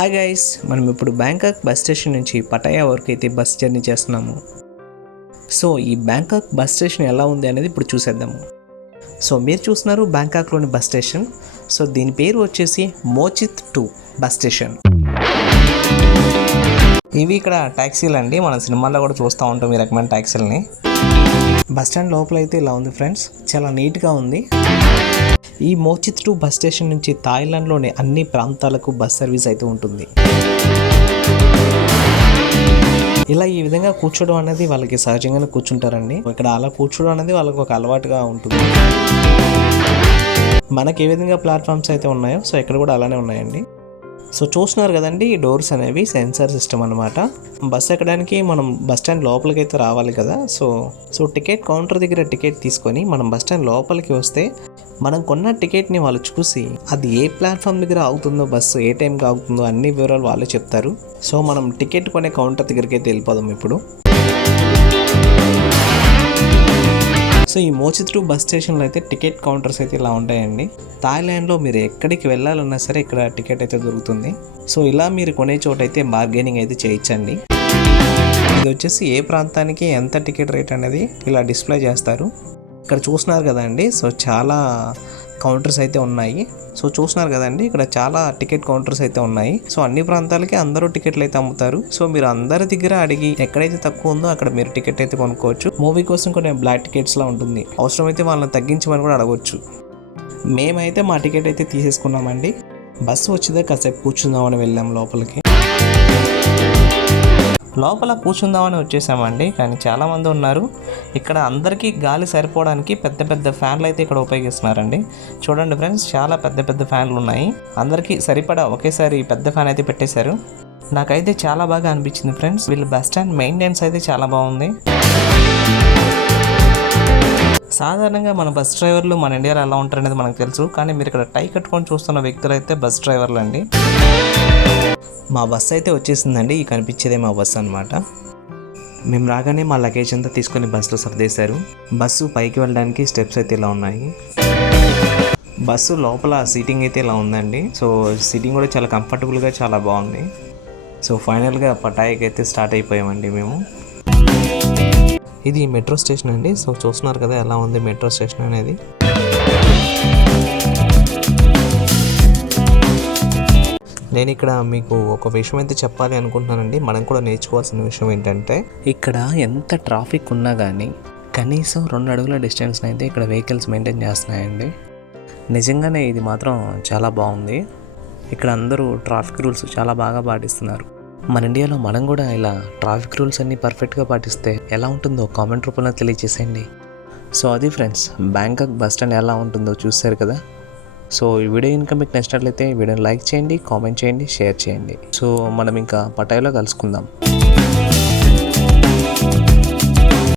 Hi guys మనం ఇప్పుడు Bangkok bus station నుంచి పటాయా వరకు అయితే బస్ జర్నీ చేస్తున్నాము. సో ఈ బ్యాంకాక్ బస్ స్టేషన్ ఎలా ఉంది అనేది ఇప్పుడు చూసేద్దాము. సో మీరు చూస్తున్నారు బ్యాంకాక్లోని బస్ స్టేషన్ సో దీని పేరు వచ్చేసి మోచిత్ టూ బస్ స్టేషన్ ఇవి ఇక్కడ ట్యాక్సీలు అండి. మన సినిమాల్లో కూడా చూస్తూ ఉంటాం ఈ రకమైన ట్యాక్సీలని బస్ స్టాండ్ లోపల అయితే ఇలా ఉంది ఫ్రెండ్స్ చాలా నీట్గా ఉంది. ఈ మోచిత్రు బస్ స్టేషన్ నుంచి థాయిలాండ్లోని అన్ని ప్రాంతాలకు బస్ సర్వీస్ అయితే ఉంటుంది. ఇలా ఈ విధంగా కూర్చోవడం అనేది వాళ్ళకి సహజంగానే కూర్చుంటారండి. ఇక్కడ అలా కూర్చోవడం అనేది వాళ్ళకి ఒక అలవాటుగా ఉంటుంది. మనకి ఏ విధంగా ప్లాట్ఫామ్స్ అయితే ఉన్నాయో సో ఇక్కడ కూడా అలానే ఉన్నాయండి. సో చూస్తున్నారు కదండి ఈ డోర్స్ అనేవి సెన్సార్ సిస్టమ్ అనమాట బస్ ఎక్కడానికి మనం బస్ స్టాండ్ లోపలికి అయితే రావాలి కదా సో సో టికెట్ కౌంటర్ దగ్గర టికెట్ తీసుకొని మనం బస్ స్టాండ్ లోపలికి వస్తే మనం కొన్న టికెట్ని వాళ్ళు చూసి అది ఏ ప్లాట్ఫామ్ దగ్గర ఆగుతుందో బస్సు ఏ టైంకి ఆగుతుందో అన్ని వివరాలు వాళ్ళే చెప్తారు. సో మనం టికెట్ కొనే కౌంటర్ దగ్గరికి అయితే వెళ్ళిపోదాం ఇప్పుడు. సో ఈ మోచిత్రు బస్ స్టేషన్లో అయితే టికెట్ కౌంటర్స్ అయితే ఇలా ఉంటాయండి. థాయిలాండ్లో మీరు ఎక్కడికి వెళ్ళాలన్నా సరే ఇక్కడ టికెట్ అయితే దొరుకుతుంది. సో ఇలా మీరు కొనే చోట అయితే బార్గెనింగ్ అయితే చేయించండి. ఇది వచ్చేసి ఏ ప్రాంతానికి ఎంత టికెట్ రేట్ అనేది ఇలా డిస్ప్లే చేస్తారు. ఇక్కడ చూస్తున్నారు కదండి. సో చాలా కౌంటర్స్ అయితే ఉన్నాయి. సో చూస్తున్నారు కదండి. ఇక్కడ చాలా టికెట్ కౌంటర్స్ అయితే ఉన్నాయి. సో అన్ని ప్రాంతాలకి అందరూ టికెట్లు అయితే అమ్ముతారు. సో మీరు అందరి దగ్గర అడిగి ఎక్కడైతే తక్కువ ఉందో అక్కడ మీరు టికెట్ అయితే కొనుక్కోవచ్చు. మూవీ కోసం కొన్ని బ్లాక్ టికెట్స్ లా ఉంటుంది. అవసరమైతే వాళ్ళని తగ్గించమని కూడా అడగవచ్చు మేమైతే మా టికెట్ అయితే తీసేసుకున్నామండి. బస్సు వచ్చేదాకా కాసేపు కూర్చుందామని వెళ్ళాం లోపలికి. లోపల కూర్చుందామని వచ్చేసామండి కానీ చాలామంది ఉన్నారు. ఇక్కడ అందరికీ గాలి సరిపోవడానికి పెద్ద పెద్ద ఫ్యాన్లు అయితే ఇక్కడ ఉపయోగిస్తున్నారండి. చూడండి ఫ్రెండ్స్ చాలా పెద్ద పెద్ద ఫ్యాన్లు ఉన్నాయి. అందరికీ సరిపడా ఒకేసారి పెద్ద ఫ్యాన్ అయితే పెట్టేశారు. నాకైతే చాలా బాగా అనిపించింది ఫ్రెండ్స్ వీళ్ళు బస్ స్టాండ్ మెయింటెనెన్స్ అయితే చాలా బాగుంది. సాధారణంగా మన బస్ డ్రైవర్లు మన ఇండియాలో ఎలా ఉంటారనేది మనకు తెలుసు కానీ మీరు ఇక్కడ టై కట్టుకొని చూస్తున్న వ్యక్తులు అయితే బస్ డ్రైవర్లు అండి మా బస్సు అయితే వచ్చేసిందండి. ఈ కనిపించేదే మా బస్సు అనమాట మేము రాగానే మా లగేజ్ అంతా తీసుకొని బస్సులో సర్దేశారు. బస్సు పైకి వెళ్ళడానికి స్టెప్స్ అయితే ఇలా ఉన్నాయి. బస్సు లోపల సీటింగ్ అయితే ఇలా ఉందండి. సో సీటింగ్ కూడా చాలా కంఫర్టబుల్గా చాలా బాగుంది. సో ఫైనల్గా పటాయికి అయితే స్టార్ట్ అయిపోయామండి మేము. ఇది మెట్రో స్టేషన్ అండి. సో చూస్తున్నారు కదా ఎలా ఉంది మెట్రో స్టేషన్ అనేది. నేను ఇక్కడ మీకు ఒక విషయం అయితే చెప్పాలి అనుకుంటున్నానండి. మనం కూడా నేర్చుకోవాల్సిన విషయం ఏంటంటే ఇక్కడ ఎంత ట్రాఫిక్ ఉన్నా కానీ కనీసం రెండు అడుగుల డిస్టెన్స్ని అయితే ఇక్కడ వెహికల్స్ మెయింటైన్ చేస్తున్నాయండి. నిజంగానే ఇది మాత్రం చాలా బాగుంది. ఇక్కడ అందరూ ట్రాఫిక్ రూల్స్ చాలా బాగా పాటిస్తున్నారు. మన ఇండియాలో మనం కూడా ఇలా ట్రాఫిక్ రూల్స్ అన్నీ పర్ఫెక్ట్గా పాటిస్తే ఎలా ఉంటుందో కామెంట్ రూపంలో తెలియజేసేయండి సో అది ఫ్రెండ్స్ బ్యాంకాక్ బస్ స్టాండ్ ఎలా ఉంటుందో చూశారు కదా? సో ఈ వీడియో ఇంకా మీకు నచ్చినట్లయితే వీడియోని లైక్ చేయండి కామెంట్ చేయండి షేర్ చేయండి. సో మనం ఇంకా పటాయిలో కలుసుకుందాం.